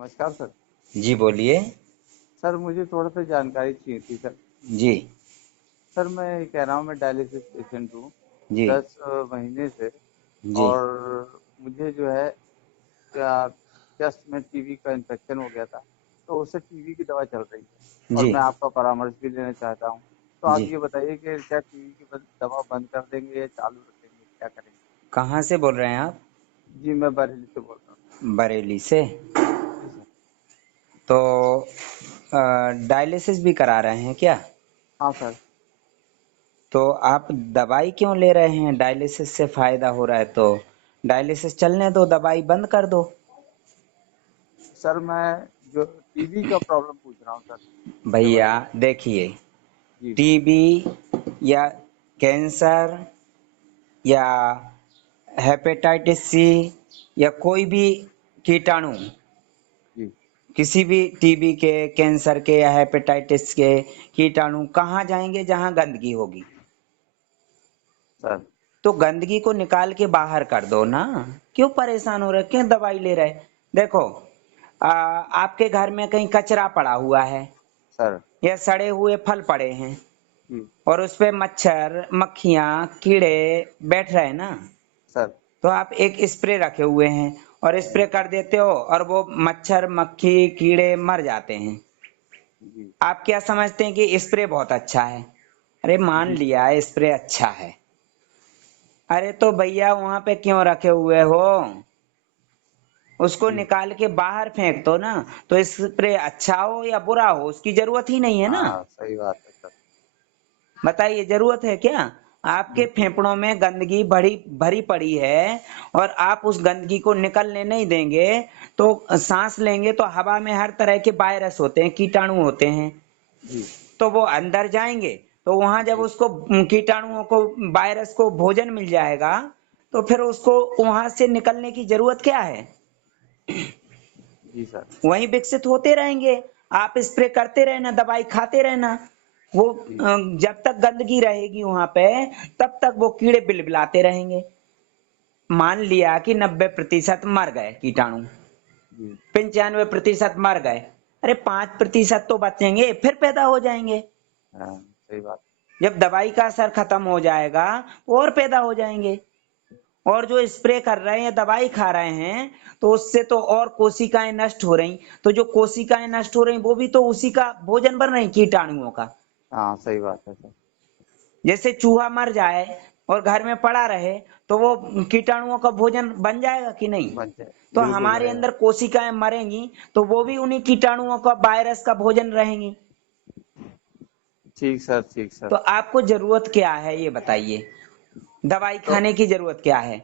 नमस्कार सर। जी बोलिए। सर मुझे थोड़ा सा जानकारी चाहिए थी सर। जी। सर मैं ये कह रहा हूँ, मैं डायलिसिस पेशेंट हूँ जी। 10 महीने से। जी। और मुझे जो है क्या चेस्ट में टीबी का इन्फेक्शन हो गया था, तो उससे टीबी की दवा चल रही है और जी। मैं आपका परामर्श भी लेना चाहता हूँ। तो आप जी। ये बताइए कि क्या टीबी की दवा बंद कर देंगे या चालू रखेंगे, क्या करेंगे? कहाँ से बोल रहे हैं आप? जी मैं बरेली से बोल रहा हूँ। बरेली से। जी सर। तो डायलिसिस भी करा रहे हैं क्या? हाँ सर। तो आप दवाई क्यों ले रहे हैं? डायलिसिस से फायदा हो रहा है तो डायलिसिस चलने दो, दवाई बंद कर दो। सर मैं जो टीबी का प्रॉब्लम पूछ रहा हूँ सर, उसके भैया बारे में। देखिए, जी। टीबी या कैंसर या हेपेटाइटिस सी या कोई भी कीटाणु, जी किसी भी टीबी के, कैंसर के या हेपेटाइटिस के कीटाणु कहाँ जाएंगे? जहाँ गंदगी होगी। सर। तो गंदगी को निकाल के बाहर कर दो ना। क्यों परेशान हो रहे, क्यों दवाई ले रहे? देखो, आपके घर में कहीं कचरा पड़ा हुआ है सर। या सड़े हुए फल पड़े हैं जी। और उस पे मच्छर मक्खियाँ कीड़े बैठ रहे हैं ना, सर। तो आप एक स्प्रे रखे हुए हैं और जी स्प्रे सर। कर देते हो और वो मच्छर मक्खी कीड़े मर जाते हैं। जी। आप क्या समझते हैं कि स्प्रे बहुत अच्छा है? अरे मान जी लिया स्प्रे अच्छा है, अरे तो भैया वहां पे क्यों रखे हुए हो? उसको जी। निकाल के बाहर फेंक दो ना। तो स्प्रे अच्छा हो या बुरा हो, उसकी जरूरत ही नहीं है ना। हाँ सही बात है सर। बताइए, जरूरत है क्या? आपके बिल्कुल। फेफड़ों में गंदगी भरी भरी पड़ी है और आप उस गंदगी को निकलने नहीं देंगे, तो सांस लेंगे तो हवा में हर तरह के वायरस होते हैं, कीटाणु होते हैं, जी। तो वो अंदर जाएंगे। तो वहां जब जी। उसको कीटाणुओं को, वायरस को भोजन मिल जाएगा, तो फिर उसको वहां से निकलने की जरूरत क्या है? जी सर। वहीं विकसित होते रहेंगे। आप स्प्रे करते रहना, दवाई खाते रहना। वो जी। जब तक गंदगी रहेगी वहां पे, तब तक वो कीड़े बिलबिलाते रहेंगे। मान लिया कि 90% मर गए कीटाणु, जी। 95% मर गए, अरे 5% तो बचेंगे, फिर पैदा हो जाएंगे। हाँ सही बात। जब दवाई का असर खत्म हो जाएगा तो और पैदा हो जाएंगे। और जो स्प्रे कर रहे हैं या दवाई खा रहे हैं, तो उससे तो और कोशिकाएं नष्ट हो रही। तो जो कोशिकाएं नष्ट हो रही वो भी तो उसी का भोजन बन रही, कीटाणुओं का। हाँ सही बात है सर। जैसे चूहा मर जाए और घर में पड़ा रहे, तो वो कीटाणुओं का भोजन बन जाएगा कि नहीं? बन जाए। तो बिल्कुल हमारे रहेगा। अंदर कोशिकाएं मरेंगी, तो वो भी उन्हीं कीटाणुओं का, वायरस का भोजन रहेंगी। ठीक सर, ठीक तो सर। आपको जरूरत क्या है ये बताइए? दवाई तो खाने की जरूरत क्या है?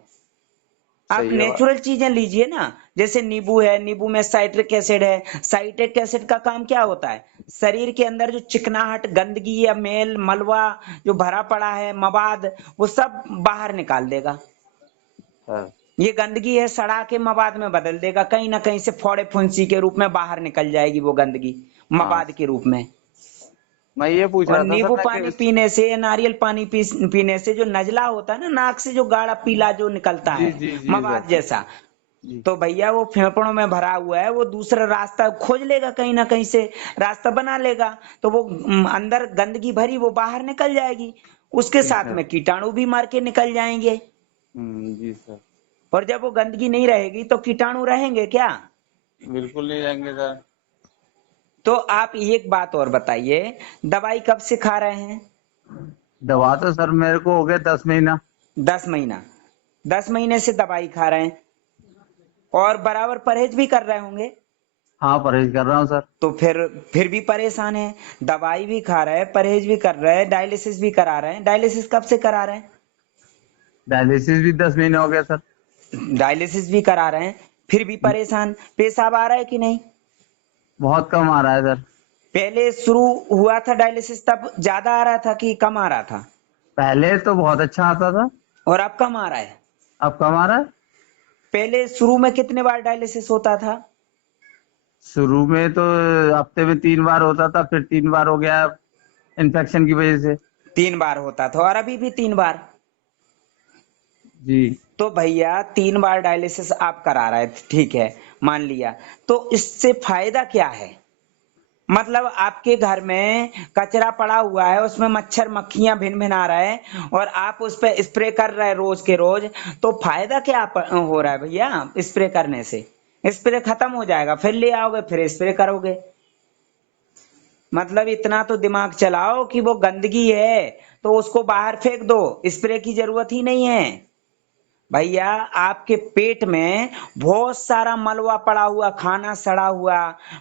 आप सही है बात। नेचुरल चीजें लीजिए ना। जैसे नींबू है, नींबू में साइट्रिक एसिड है। साइट्रिक एसिड का काम क्या होता है? शरीर के अंदर जो चिकनाहट, गंदगी या मेल मलबा जो भरा पड़ा है, मवाद, वो सब बाहर निकाल देगा। सर। ये गंदगी है, सड़ा के मवाद में बदल देगा। कहीं ना कहीं से फोड़े फुंसी के रूप में बाहर निकल जाएगी वो गंदगी, हाँ मवाद के रूप में। मैं ये पूछ और रहा था सर नींबू ना कि पानी पीने से या नारियल पानी पीने से जो नजला होता है ना, नाक से जो गाढ़ा पीला जो निकलता जी है, जी जी मवाद सर। जैसा, जी। तो भैया वो फेफड़ों में भरा हुआ है, वो दूसरा रास्ता खोज लेगा, कहीं ना कहीं से रास्ता बना लेगा। तो वो अंदर गंदगी भरी वो बाहर निकल जाएगी। उसके जी साथ सर। में कीटाणु भी मार के निकल जाएंगे। जी सर। और जब वो गंदगी नहीं रहेगी तो कीटाणु रहेंगे क्या? बिल्कुल नहीं जाएंगे सर। तो आप एक बात और बताइए, दवाई कब से खा रहे हैं? दवा तो सर मेरे को हो गया 10 महीना। 10 महीना। 10 महीने से दवाई खा रहे हैं और बराबर परहेज भी कर रहे होंगे। हाँ परहेज कर रहा हूँ सर। तो फिर भी परेशान है। दवाई भी खा रहे हैं, परहेज भी कर रहे हैं, डायलिसिस भी करा रहे हैं। डायलिसिस कब से करा रहे डायलिसिस भी 10 महीने हो गया सर। हैं? डायलिसिस भी करा रहे हैं, फिर भी परेशान। पेशाब आ रहा है कि नहीं? बहुत कम आ रहा है सर। पहले शुरू हुआ था डायलिसिस तब ज्यादा आ रहा था कि कम आ रहा था? पहले तो बहुत अच्छा आता था। और अब कम आ रहा है? अब कम आ रहा है। पहले शुरू में कितने बार डायलिसिस होता था? शुरू में तो हफ्ते में 3 बार होता था, फिर 3 बार हो गया इन्फेक्शन की वजह से। 3 बार होता था और अभी भी 3 बार? जी तो भैया 3 बार डायलिसिस आप करा रहे थे, ठीक है, मान लिया। तो इससे फायदा क्या है? मतलब आपके घर में कचरा पड़ा हुआ है, उसमें मच्छर मक्खियां भिन भिन आ रहे हैं, और आप उस पे स्प्रे कर रहे हैं रोज के रोज। तो फायदा क्या हो रहा है भैया स्प्रे करने से? स्प्रे खत्म हो जाएगा, फिर ले आओगे, फिर स्प्रे करोगे। मतलब इतना तो दिमाग चलाओ कि वो गंदगी है तो उसको बाहर फेंक दो, स्प्रे की जरूरत ही नहीं है। भैया आपके पेट में बहुत सारा मलबा पड़ा हुआ, खाना सड़ा हुआ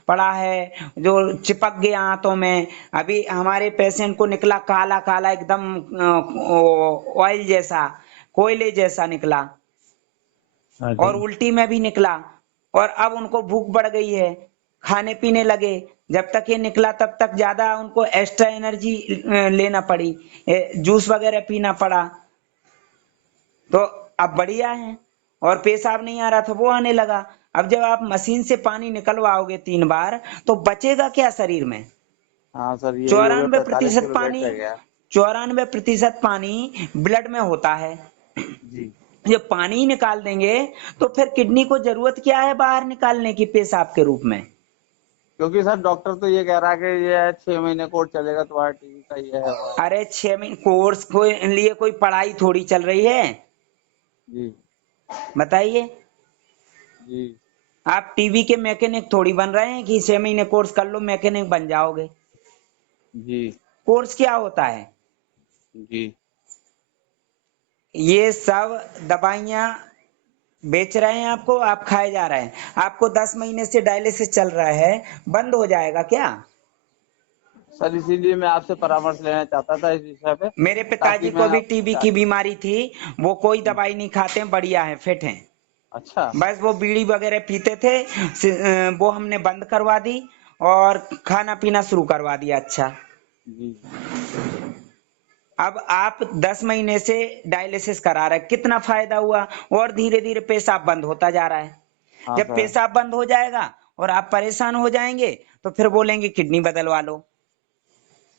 पड़ा है जो चिपक गया आंतों में। अभी हमारे पेशेंट को निकला काला काला एकदम ऑयल जैसा, कोयले जैसा निकला, हाँ जी। और उल्टी में भी निकला। और अब उनको भूख बढ़ गई है, खाने पीने लगे। जब तक ये निकला तब तक ज्यादा उनको एक्स्ट्रा एनर्जी लेना पड़ी, जूस वगैरह पीना पड़ा। तो अब बढ़िया है। और पेशाब नहीं आ रहा था, वो आने लगा। अब जब आप मशीन से पानी निकलवाओगे 3 बार, तो बचेगा क्या शरीर में? हाँ सर, यही हो गया, 94% 45 किलो वेट पानी, रह गया। 94% पानी ब्लड में होता है। जी। जब पानी ही निकाल देंगे तो फिर किडनी को जरूरत क्या है बाहर निकालने की पेशाब के रूप में? क्योंकि सर डॉक्टर तो ये कह रहा है कि ये 6 महीने कोर्स चलेगा तुम्हारा टीवी का, ये है वो है। अरे 6 महीने कोर्स को लिए कोई पढ़ाई थोड़ी चल रही है, जी बताइए। जी आप टीवी के मैकेनिक थोड़ी बन रहे हैं कि 6 महीने कोर्स कर लो मैकेनिक बन जाओगे। जी कोर्स क्या होता है? जी। ये सब दवाइयां बेच रहे हैं आपको, आप खाए जा रहे हैं। आपको 10 महीने से डायलिसिस चल रहा है, बंद हो जाएगा क्या? सर इसीलिए मैं आपसे परामर्श लेना चाहता था इस विषय पे, मेरे ताकि पिताजी मैं को भी आप। टीबी की बीमारी थी, वो कोई दवाई नहीं खाते, बढ़िया है, फिट हैं। अच्छा। बस वो बीड़ी वगैरह पीते थे, वो हमने बंद करवा दी और खाना पीना शुरू करवा दिया। अच्छा, जी। अब आप 10 महीने से डायलिसिस करा रहे हैं, कितना फायदा हुआ? और धीरे धीरे पेशाब बंद होता जा रहा है। हाँ जब सर। पेशाब बंद हो जाएगा और आप परेशान हो जाएंगे, तो फिर बोलेंगे किडनी बदलवा लो।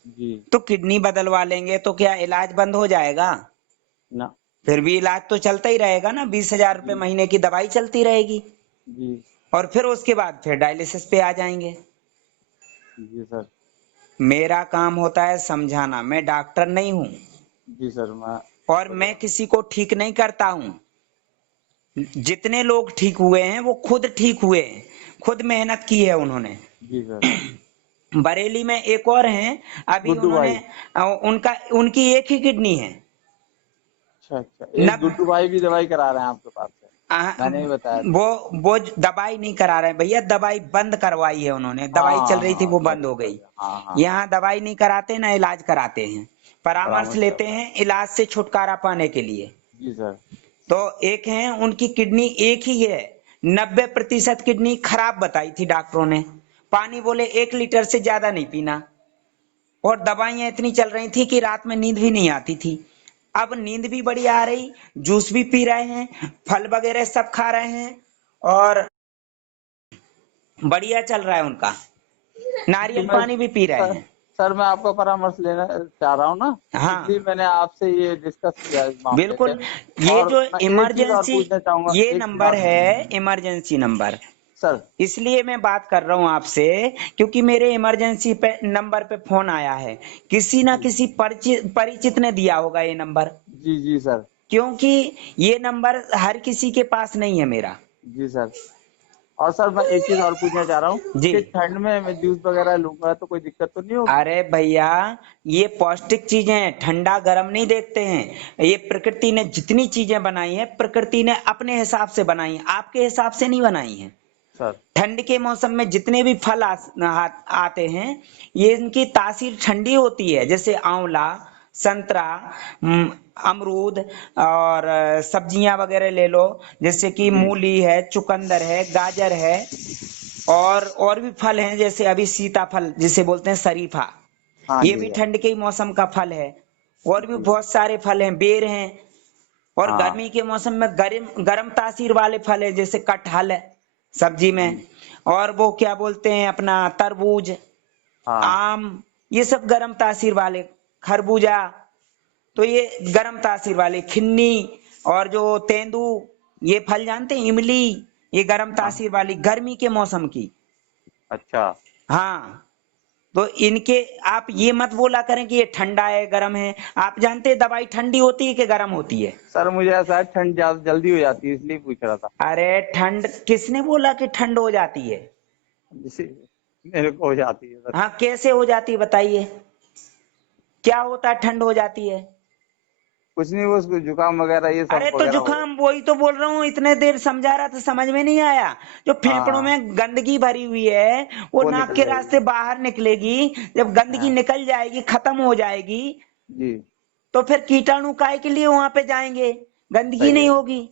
जी। तो किडनी बदलवा लेंगे तो क्या इलाज बंद हो जाएगा? ना। फिर भी इलाज तो चलता ही रहेगा ना, 20,000 रुपए जी महीने की दवाई चलती रहेगी। जी और फिर उसके बाद फिर डायलिसिस पे आ जाएंगे। जी सर। मेरा काम होता है समझाना, मैं डॉक्टर नहीं हूँ। जी सर, मैं और समझ मैं रहा किसी को ठीक नहीं करता हूँ। जितने लोग ठीक हुए हैं वो खुद ठीक हुए हैं, खुद मेहनत की है उन्होंने। हूँ। जी सर। बरेली में एक और हैं, अभी गुड्डू उन्होंने भाई। उनका उनकी एक ही किडनी है। अच्छा अच्छा, एक नब गुड्डू भाई भी दवाई करा रहे हैं आपके पास से, आ, मैंने ही बताया था। वो वो दवाई नहीं करा रहे हैं भैया, दवाई बंद करवाई है उन्होंने, हाँ दवाई चल हाँ रही थी हाँ, वो समझ बंद गया हो समझ गई। गया, हाँ हाँ हाँ। यहाँ दवाई नहीं कराते ना इलाज कराते हैं, परामर्श परामर्श लेते करता है। हैं इलाज से छुटकारा पाने के लिए। जी सर। तो एक है उनकी किडनी एक ही है, 90% किडनी खराब बताई थी डॉक्टरों ने। पानी बोले 1 लीटर से ज्यादा नहीं पीना, और दवाइयां इतनी चल रही थी कि रात में नींद भी नहीं आती थी। अब नींद भी बढ़िया आ रही, जूस भी पी रहे हैं, फल वगैरह सब खा रहे हैं, और बढ़िया चल रहा है उनका, तो नारियल मैं पानी भी पी रहे सर, हैं। सर मैं आपका परामर्श लेना चाह रहा हूँ ना, इसलिए हाँ मैंने आपसे ये डिस्कस किया इस मामले पे। बिल्कुल। ये और जो मैं एक चीज और इमरजेंसी, पूछना चाहूंगा, ये एक चीज नंबर और है इमरजेंसी नंबर, सर। इसलिए मैं बात कर रहा हूं आपसे, क्योंकि मेरे इमरजेंसी पे नंबर पे फोन आया है, किसी ना जी किसी परिचित परिचित ने दिया होगा ये नंबर। जी जी सर। क्योंकि ये नंबर हर किसी के पास नहीं है मेरा। जी सर। और सर मैं एक चीज और पूछना चाह रहा हूँ जी। कि ठंड में मैं जूस वगैरह लूंगा तो कोई दिक्कत तो नहीं होगी? अरे भैया, ये पौष्टिक चीजें हैं, ठंडा गर्म नहीं देखते हैं। ये प्रकृति ने जितनी चीजें बनाई हैं, प्रकृति ने अपने हिसाब से बनाई हैं, आपके हिसाब से नहीं बनाई हैं। सर। ठंड के मौसम में जितने भी फल आते हैं, ये इनकी तासीर ठंडी होती है, जैसे आंवला, संतरा, अम, अमरूद, और सब्जियां वगैरह ले लो, जैसे कि जी। मूली है, चुकंदर है, गाजर है, और भी फल हैं, जैसे अभी सीताफल जिसे बोलते हैं शरीफा, हाँ ये जी भी हाँ। ठंड के ही मौसम का फल है। और भी जी। बहुत सारे फल हैं, बेर हैं। और हाँ। गर्मी के मौसम में गर्म गर्म तासीर वाले फल है, जैसे कटहल है सब्जी जी। में, और वो क्या बोलते हैं अपना तरबूज, हाँ। आम, ये सब गर्म तासीर वाले, खरबूजा, तो ये गर्म तासीर वाले, खिन्नी, और जो तेंदू, ये फल जानते हैं, इमली, ये गर्म हाँ। तासीर वाली, गर्मी के मौसम की। अच्छा। हाँ, तो इनके आप ये मत बोला करें कि ये ठंडा है गर्म है। आप जानते हैं दवाई ठंडी होती है कि गर्म होती है? सर मुझे ऐसा है ठंड ज्यादा जल्दी हो जाती है इसलिए पूछ रहा था। अरे ठंड किसने बोला कि ठंड हो जाती है? जिसे मेरे को हो जाती है सर। हाँ, कैसे हो जाती है बताइए? क्या होता है ठंड हो जाती है? कुछ नहीं, वो उसको जुकाम वगैरह ये सब अरे तो वगैरह हो जाता जुकाम, वही तो बोल रहा हूँ, इतने देर समझा रहा था, समझ में नहीं आया? जो है। हाँ फेफड़ों हाँ, में गंदगी भरी हुई है वो वो नाक निकल के जाएगी। रास्ते बाहर निकलेगी। जब गंदगी हाँ निकल जाएगी, खत्म हो जाएगी, जी। तो फिर कीटाणु काय के लिए वहां पे जाएंगे? गंदगी सही नहीं है, होगी।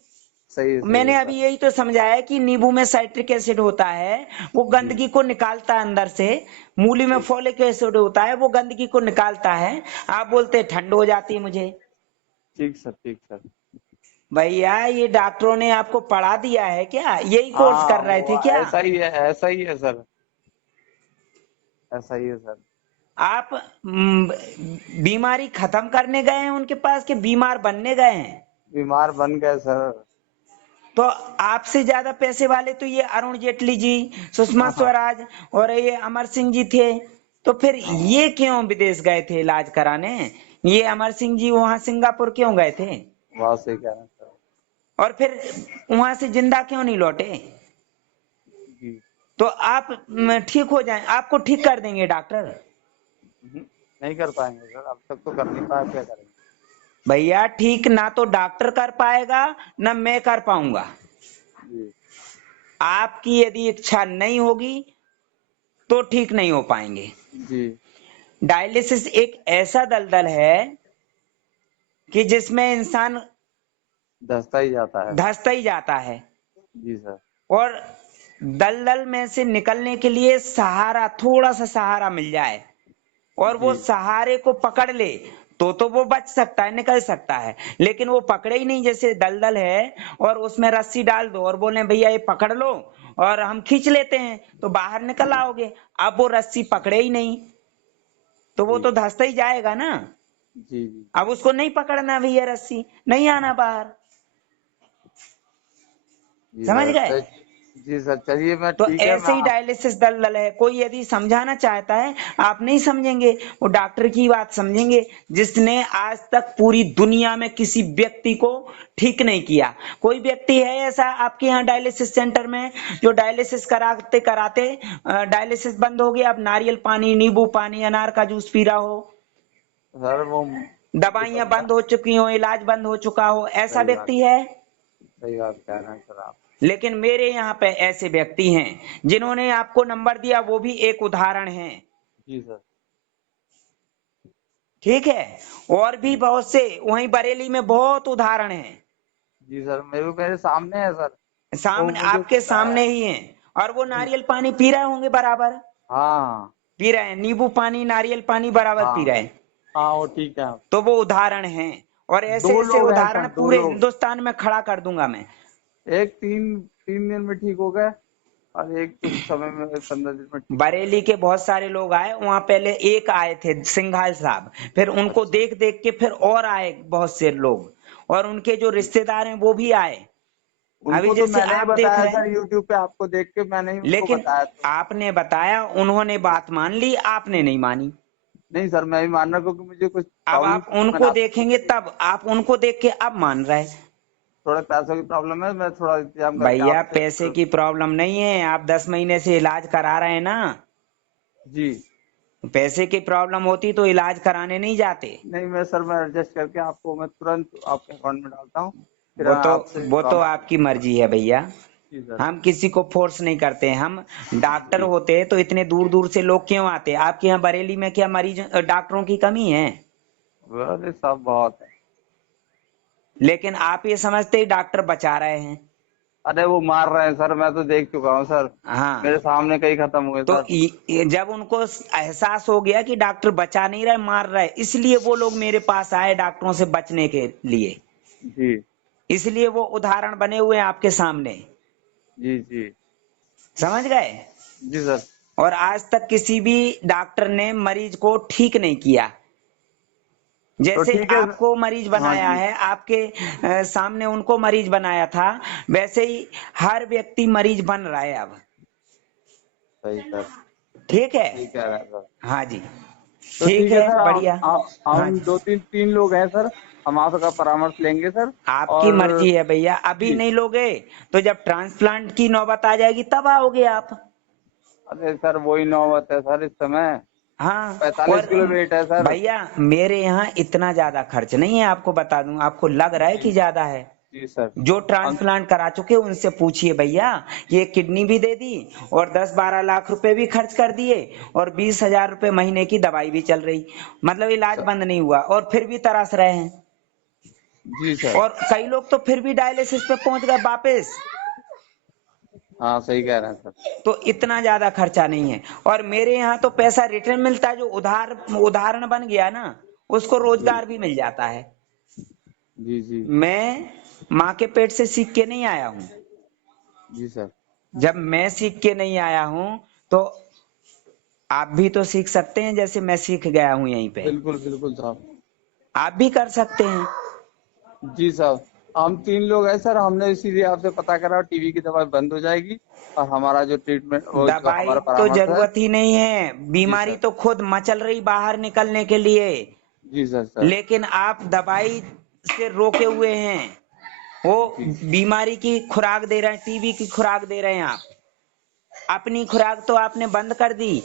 सही है मैंने सर। अभी यही तो समझाया कि नींबू में साइट्रिक एसिड होता है, वो जी गंदगी को निकालता है अंदर से। मूली में जी। फोलिक एसिड होता है, वो गंदगी को निकालता है। आप बोलते हैं ठंड हो जाती है मुझे। ठीक सर, ठीक सर। भैया ये डॉक्टरों ने आपको पढ़ा दिया है क्या? यही कोर्स हाँ कर रहे थे वो क्या? ऐसा ही है, ऐसा ही है सर, ऐसा ही है सर। आप बीमारी खत्म करने गए हैं उनके पास कि बीमार बनने गए हैं? बीमार बन गए सर। तो आपसे ज्यादा पैसे वाले तो ये अरुण जेटली जी, सुषमा हाँ हाँ स्वराज और ये अमर सिंह जी थे। तो फिर हाँ। ये क्यों विदेश गए थे इलाज कराने? ये अमर सिंह जी वहां सिंगापुर क्यों गए थे? बहुत सही कह रहे हैं सर। और फिर वहां से जिंदा क्यों नहीं लौटे? जी। तो आप ठीक हो जाएं, आपको ठीक कर देंगे डॉक्टर। नहीं कर पाएंगे सर, अब तक तो कर नहीं पाया, क्या करेंगे। भैया ठीक ना तो डॉक्टर कर पाएगा, ना मैं कर पाऊंगा। जी आपकी यदि इच्छा नहीं होगी तो ठीक नहीं हो पाएंगे। जी। डायलिसिस एक ऐसा दलदल है कि जिसमें इंसान धंसता ही जाता है। धंसता ही जाता है। जी सर। और दलदल में से निकलने के लिए सहारा, थोड़ा सा सहारा मिल जाए और वो जी सहारे को पकड़ ले तो वो बच सकता है, निकल सकता है। लेकिन वो पकड़े ही नहीं, जैसे दलदल है और उसमें रस्सी डाल दो और बोले भैया ये पकड़ लो और हम खींच लेते हैं तो बाहर निकल आओगे। अब वो रस्सी पकड़े ही नहीं तो वो जी तो धंसता ही जाएगा ना। जी। जी अब उसको नहीं पकड़ना भैया, रस्सी नहीं आना बाहर। जी समझ सर गए? जी सर, चलिए मैं तो ठीक है ऐसे मैं ही आप। डायलिसिस दलदल है। कोई यदि समझाना चाहता है, आप नहीं समझेंगे, वो डॉक्टर की बात समझेंगे जिसने आज तक पूरी दुनिया में किसी व्यक्ति को ठीक नहीं किया। कोई व्यक्ति है ऐसा आपके यहाँ डायलिसिस सेंटर में जो डायलिसिस कराते कराते डायलिसिस बंद हो गया, अब नारियल पानी, नींबू पानी, अनार का जूस पी रहा हो, सर वो मुझे दवाइयां पता। बंद हो चुकी हो, इलाज बंद हो चुका हो, ऐसा सही बात, व्यक्ति है? सही बात कह रहे हैं सर आप। लेकिन मेरे यहाँ पे ऐसे व्यक्ति हैं जिन्होंने आपको नंबर दिया, वो भी एक उदाहरण है। जी सर। ठीक है? और भी जी बहुत से वहीं बरेली में बहुत उदाहरण हैं। जी सर, मेरे सामने है सर। वो सामने, मुझे आपके पता है। सामने ही हैं। और वो जी नारियल पानी पी रहे होंगे बराबर, हाँ पी रहे हैं, नींबू पानी, नारियल पानी बराबर हाँ पी रहे हैं। हाँ, वो ठीक है। तो वो उदाहरण हैं। और ऐसे दो ऐसे लोग हैं उदाहरण सर, दो पूरे लोग। हिंदुस्तान में खड़ा कर दूंगा मैं। एक तीन तीन दिन में ठीक हो गए, और एक कुछ समय में 15 दिन में ठीक हो गए। बरेली के बहुत सारे लोग आए वहां, पहले एक आए थे सिंघाल साहब, फिर उनको अच्छा। देख देख के फिर और आए बहुत से लोग, और उनके जो जी। रिश्तेदार हैं वो भी आए। अभी उनको तो जैसे मैंने ही आप देख बताया रहे हैं। सर, यूट्यूब पे आपको देख के मैंने ही उनको लेकिन बताया तो। आपने बताया, उन्होंने बात मान ली, आपने नहीं मानी। नहीं सर, मैं भी मान रहा हूँ, क्योंकि मुझे कुछ अब प्रॉब्लम आप थी तो मैंने उनको आपसे देखेंगे, पूछी। तब आप उनको देख के अब मान रहे हैं। थोड़ा पैसों की प्रॉब्लम है, मैं थोड़ा इंतजाम करके भैया आपसे पैसे की प्रॉब्लम नहीं है, आप 10 महीने से इलाज करा रहे हैं ना। जी। पैसे की प्रॉब्लम होती तो इलाज कराने नहीं जाते। नहीं मैं सर, मैं एडजस्ट करके आपको मैं तुरंत आपके अकाउंट में डालता हूँ, फिर वो मैं तो आपसे वो तो प्रॉमिस आपकी करता हूँ। मर्जी है भैया। जी सर। हम किसी को फोर्स नहीं करते हैं। हम डॉक्टर जी। होते तो इतने दूर दूर से लोग क्यों आते? आपके यहाँ बरेली में क्या मरीज डॉक्टरों की कमी है? अरे सब बहुत है। लेकिन आप ये समझते ही डॉक्टर बचा रहे हैं। अरे वो मार रहे हैं सर, मैं तो देख चुका हूँ सर। मेरे हाँ, सामने कई खत्म हुए तो सर। जब उनको एहसास हो गया कि डॉक्टर बचा नहीं रहे, मार रहे, इसलिए वो लोग मेरे पास आए डॉक्टरों से बचने के लिए। जी इसलिए वो उदाहरण बने हुए हैं आपके सामने। जी जी। समझ गए? जी सर। और आज तक किसी भी डॉक्टर ने मरीज को ठीक नहीं किया। जैसे ठीक है। आपको मरीज हाँ बनाया जी, है, आपके सामने उनको मरीज बनाया था, वैसे ही हर व्यक्ति मरीज बन रहा है अब। सही सर, ठीक है। सही कह रहे हैं सर। हाँ जी। तो ठीक ठीक है है, सर, बढ़िया। हाँ हम जी, दो तीन तीन लोग हैं सर, हम आपका परामर्श लेंगे सर। आपकी और मर्जी है भैया, अभी जी, नहीं लोगे तो जब ट्रांसप्लांट की नौबत आ जाएगी तब आओगे आप। अरे सर वही नौबत है सर इस समय, हाँ। 45 और किलो वेट है सर। भैया मेरे यहाँ इतना ज्यादा खर्च नहीं है, आपको बता दूं, आपको लग रहा है जी कि ज्यादा है। जी सर। जो हम ट्रांसप्लांट करा चुके उनसे पूछिए भैया, ये किडनी भी दे दी और 10-12 लाख रुपए भी खर्च कर दिए और 20,000 रुपए महीने की दवाई भी चल रही, मतलब इलाज सर, बंद नहीं हुआ और फिर भी तरास रहे हैं। जी सर। और कई लोग तो फिर भी डायलिसिस पे पहुंच गए वापस। हाँ सही कह रहे हैं सर। तो इतना ज्यादा खर्चा नहीं है। और मेरे यहाँ तो पैसा रिटर्न मिलता है, जो उदाहरण बन गया ना, उसको जी रोजगार भी मिल जाता है। जी जी मैं माँ के पेट से सीख के नहीं आया हूँ। जी सर। जब मैं सीख के नहीं आया हूँ तो आप भी तो सीख सकते हैं, जैसे मैं सीख गया हूँ यहीं पे। बिल्कुल बिल्कुल साहब। आप भी कर सकते हैं। जी साहब, हम तीन लोग हैं सर, हमने इसीलिए आपसे पता करा, टीवी की दवाई बंद हो जाएगी और हमारा जो ट्रीटमेंट, वो जो दवाई हमारा तो परामर्श है। जरूरत ही नहीं है, जी बीमारी सर। तो खुद मचल रही बाहर निकलने के लिए, जी सर सर। लेकिन आप दवाई से रोके हुए हैं। वो जी बीमारी की खुराक दे रहे हैं, टीबी की खुराक दे रहे हैं आप। अपनी खुराक तो आपने बंद कर दी।